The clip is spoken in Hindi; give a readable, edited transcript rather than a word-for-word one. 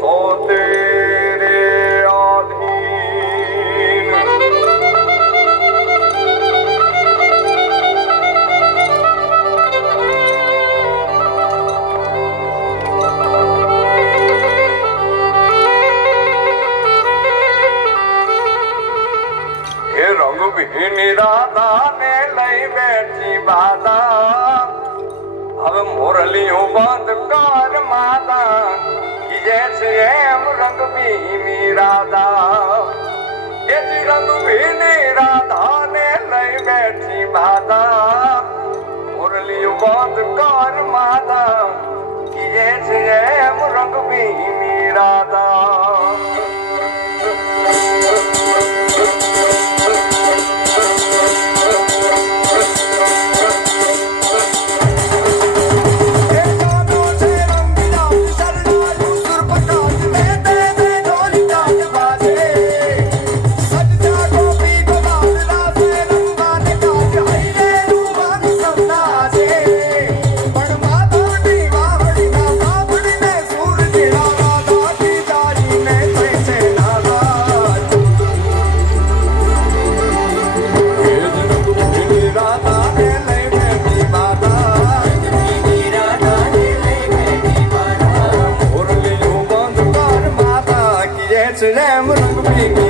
सो तेरे आधीन। हे रंग विहीन राधा ने लई बैठी बाधा, अब मुरलियों बंद कर माता कि जैसे एम रंग भी राधा। ये रंग भी राधा ने लई बैठी बाधा, मुरलियों बंद कर माता कि जैसे एम रंग भी राधा। Rang